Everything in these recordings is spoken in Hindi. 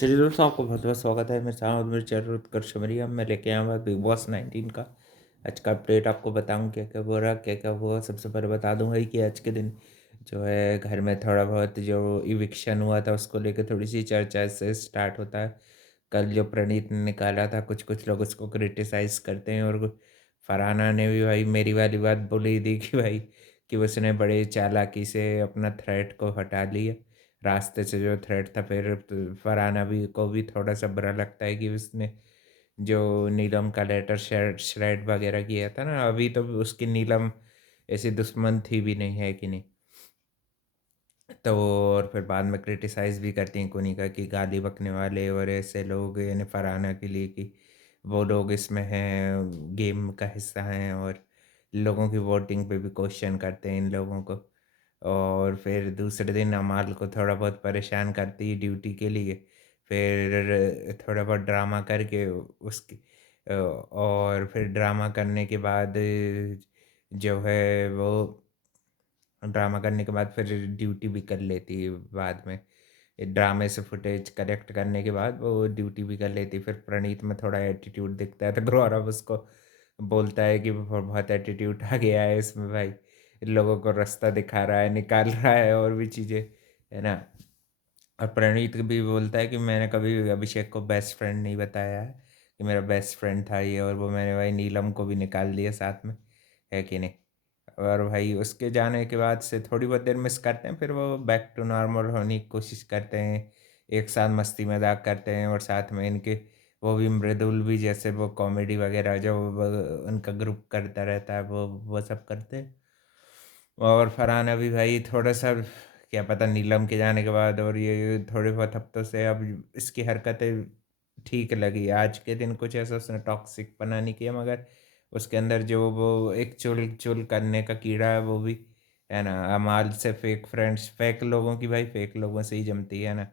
चलिए दोस्तों, आपको बहुत-बहुत स्वागत है मेरे चैनल और मेरे चैनल उत्कर्ष मरियम। मैं लेके आया हूँ बिग बॉस 19 का आज का अपडेट। आपको बताऊँ क्या-क्या हो रहा, क्या-क्या हुआ। सबसे पहले बता दूँगा कि आज के दिन जो है घर में थोड़ा बहुत जो इविक्शन हुआ था उसको लेके थोड़ी-सी चर्चा से स्टार्ट होता है। कल जो प्रणीत ने निकाला था, कुछ-कुछ लोग उसको क्रिटिसाइज़ करते हैं और फरहाना ने भी भाई मेरी वाली बात बोली थी कि भाई कि उसने बड़े चालाकी से अपना थ्रेट को हटा लिया। रास्ते से जो थ्रेड था, फिर फरहाना भी को भी थोड़ा-सा बुरा लगता है कि उसने जो नीलम का लेटर श्रेड वगैरह किया था ना, अभी तो उसकी नीलम ऐसी दुश्मन थी भी नहीं, है कि नहीं? तो और फिर बाद में क्रिटिसाइज़ भी करती हैं कोनिका कि गाली बकने वाले और ऐसे लोग यानी फरहाना के लिए कि वो लोग इसमें हैं, गेम का हिस्सा हैं और लोगों की वोटिंग पे भी क्वेश्चन करते हैं इन लोगों को। और फिर दूसरे दिन अमाल को थोड़ा बहुत परेशान करती है ड्यूटी के लिए। फिर थोड़ा बहुत ड्रामा करके उसकी और फिर ड्रामा करने के बाद जो है वो ड्रामा करने के बाद फिर ड्यूटी भी कर लेती है बाद में। ड्रामे से फुटेज कलेक्ट करने के बाद वो ड्यूटी भी कर लेती है। फिर प्रणीत में थोड़ा एटीट्यूड दिखता है तो गौरव उसको बोलता है कि बहुत एटीट्यूड आ गया है इसमें भाई, लोगों को रास्ता दिखा रहा है, निकाल रहा है और भी चीज़ें, है ना? और प्रणीत भी बोलता है कि मैंने कभी अभिषेक को बेस्ट फ्रेंड नहीं बताया है, कि मेरा बेस्ट फ्रेंड था ये, और वो मैंने भाई नीलम को भी निकाल दिया साथ में, है कि नहीं? और भाई उसके जाने के बाद से थोड़ी बहुत देर मिस करते हैं, फिर वो बैक टू नॉर्मल होने की कोशिश करते हैं, एक साथ मस्ती मजाक करते हैं और साथ में इनके वो भी मृदुल भी, जैसे वो कॉमेडी वगैरह जो उनका ग्रुप करता रहता है वो सब करते हैं। और फरहान अभी भाई थोड़ा-सा क्या पता नीलम के जाने के बाद और ये थोड़े बहुत हफ्तों से अब इसकी हरकतें ठीक लगी। आज के दिन कुछ ऐसा उसने टॉक्सिकपना नहीं किया, मगर उसके अंदर जो वो एक चुल करने का कीड़ा है वो भी, है ना? अमाल से फेक फ्रेंड्स, फेक लोगों की भाई फेक लोगों से ही जमती है ना?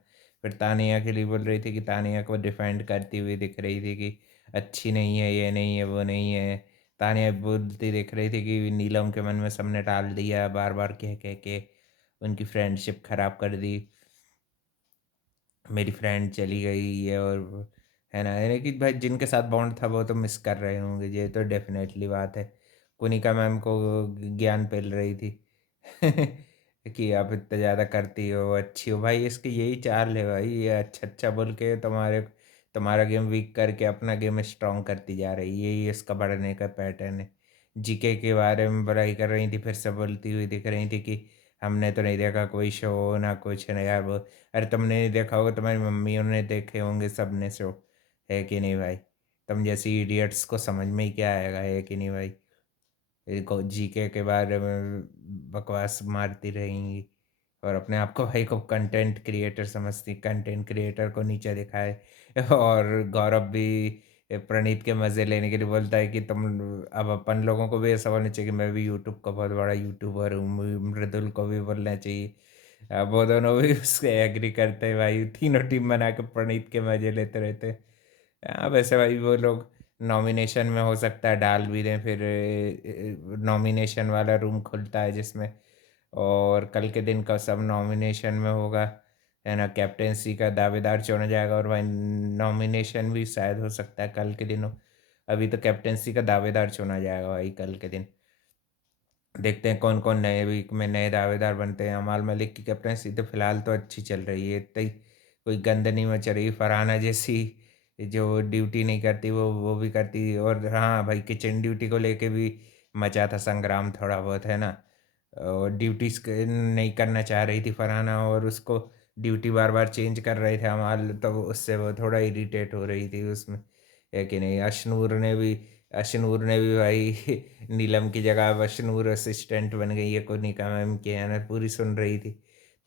फिर तानिया के लिए बोल रही थी कि तानिया को डिफेंड करती हुई दिख रही थी कि अच्छी नहीं है, ये नहीं है, वो नहीं है। तानिया बोलती दिख रही थी कि नीलम के मन में सबने डाल दिया, बार-बार कह-कह के उनकी फ्रेंडशिप खराब कर दी। मेरी फ्रेंड चली गई है और है ना, यानी कि भाई जिनके साथ बॉन्ड था वो तो मिस कर रहे होंगे, ये तो डेफ़िनेटली बात है। कुनिका मैम को ज्ञान पेल रही थी कि आप इतना ज़्यादा करती हो, अच्छी हो। भाई इसकी यही चाल है भाई, ये अच्छा-अच्छा बोल के तुम्हारा गेम वीक करके अपना गेम स्ट्रॉन्ग करती जा रही है, यही इसका बढ़ने का पैटर्न है। जीके के बारे में बुराई कर रही थी, फिर से बोलती हुई दिख रही थी कि हमने तो नहीं देखा कोई शो, ना कुछ, ना यार वो, अरे तुमने नहीं देखा होगा, तुम्हारी मम्मियों ने देखे होंगे सबने शो, है कि नहीं भाई? तुम जैसी इडियट्स को समझ में ही क्या आएगा, है कि नहीं भाई? को जीके के बारे में बकवास मारती रहेंगी और अपने आप को भाई को कंटेंट क्रिएटर समझती, कंटेंट क्रिएटर को नीचे दिखाए। और गौरव भी प्रणीत के मज़े लेने के लिए बोलता है कि तुम, अब अपन लोगों को भी ऐसा बोलना चाहिए कि मैं भी यूट्यूब का बहुत बड़ा यूट्यूबर हूँ, मृदुल को भी बोलना चाहिए। वो दोनों भी उससे एग्री करते हैं भाई, तीनों टीम बना के प्रणीत के मज़े लेते रहते हैं। हाँ, वैसे भाई वो लोग नॉमिनेशन में हो सकता है डाल भी दें, फिर नॉमिनेशन वाला रूम खुलता है जिसमें, और कल के दिन का सब नॉमिनेशन में होगा, है ना? कैप्टेंसी का दावेदार चुना जाएगा और भाई नॉमिनेशन भी शायद हो सकता है कल के दिन हो। अभी तो कैप्टेंसी का दावेदार चुना जाएगा भाई कल के दिन। देखते हैं कौन-कौन नए वीक में नए दावेदार बनते हैं। अमाल मलिक की कैप्टेंसी तो फिलहाल तो अच्छी चल रही है, इतनी कोई गंद नहीं मच रही। फरहाना जैसी जो ड्यूटी नहीं करती वो भी करती, और हाँ भाई किचन ड्यूटी को लेके भी मचा था संग्राम थोड़ा बहुत, है ना? और ड्यूटीज़ क नहीं करना चाह रही थी फरहाना और उसको ड्यूटी बार-बार चेंज कर रहे थे अमाल, तो उससे वो थोड़ा इरिटेट हो रही थी उसमें, है कि नहीं? अशनूर ने भी भाई नीलम की जगह अब अशनूर असिस्टेंट बन गई है कोनिका मैम के, है ना? पूरी सुन रही थी।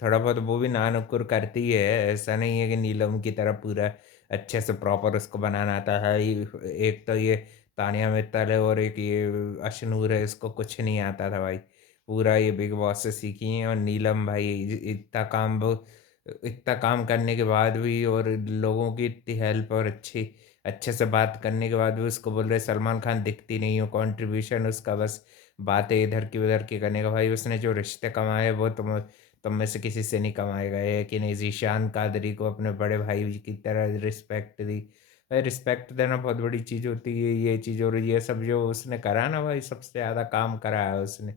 थोड़ा बहुत वो भी नानुक्कुर करती है, ऐसा नहीं है कि नीलम की तरह पूरा अच्छे से प्रॉपर उसको बनाना आता है। एक तो ये तानिया मित्तल है और एक ये अशनूर है, इसको कुछ नहीं आता था भाई। पूरा ये बिग बॉस से सीखी हैं, और नीलम भाई इतना काम करने के बाद भी और लोगों की इतनी हेल्प और अच्छे से बात करने के बाद भी उसको बोल रहे सलमान खान दिखती नहीं हो, कंट्रीब्यूशन उसका बस बातें इधर की उधर की करने का। भाई उसने जो रिश्ते कमाए वो तुम में से किसी से नहीं कमाएगा, ये कि नहीं। ज़ीशान कादरी को अपने बड़े भाई की तरह रिस्पेक्ट दी। भाई रिस्पेक्ट देना बहुत बड़ी चीज़ होती है, ये चीज़। और ये सब जो उसने करा ना भाई, सबसे ज़्यादा काम करा है उसने,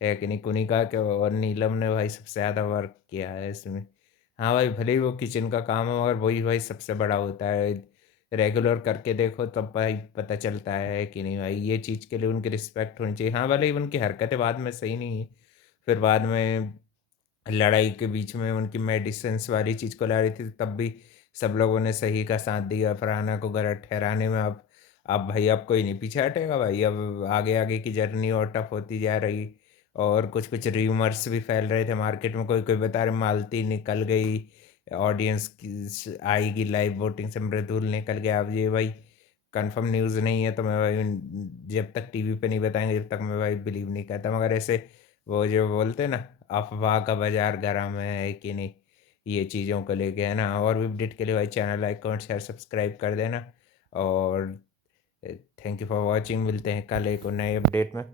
है कि नहीं। कुनिका के और नीलम ने भाई सबसे ज़्यादा वर्क किया है इसमें। हाँ भाई, भले ही वो किचन का काम है, मगर वही भाई सबसे बड़ा होता है। रेगुलर करके देखो तब भाई पता चलता है कि नहीं भाई, ये चीज़ के लिए उनकी रिस्पेक्ट होनी चाहिए। हाँ, भले ही उनकी हरकतें बाद में सही नहीं है, फिर बाद में लड़ाई के बीच में उनकी मेडिसिन्स वाली चीज़ को ला रही थी, तब भी सब लोगों ने सही का साथ दिया फरहाना को गलत ठहराने में। अब भाई अब कोई नहीं पीछे हटेगा भाई, अब आगे आगे की जर्नी और टफ होती जा रही। और कुछ कुछ र्यूमर्स भी फैल रहे थे मार्केट में, कोई कोई बता रहे मालती निकल गई, ऑडियंस की आएगी लाइव वोटिंग से, मृदुल निकल गया। अब ये भाई कंफर्म न्यूज़ नहीं है, तो मैं भाई जब तक टीवी पे नहीं बताएंगे जब तक मैं भाई बिलीव नहीं करता। मगर ऐसे वो जो बोलते हैं ना, अफवाह का बाजार गर्म है कि नहीं, ये चीज़ों को लेके है ना। और भी अपडेट के लिए भाई channel like comment share subscribe कर देना। और थैंक यू फॉर वॉचिंग, मिलते हैं कल एक और नए अपडेट में।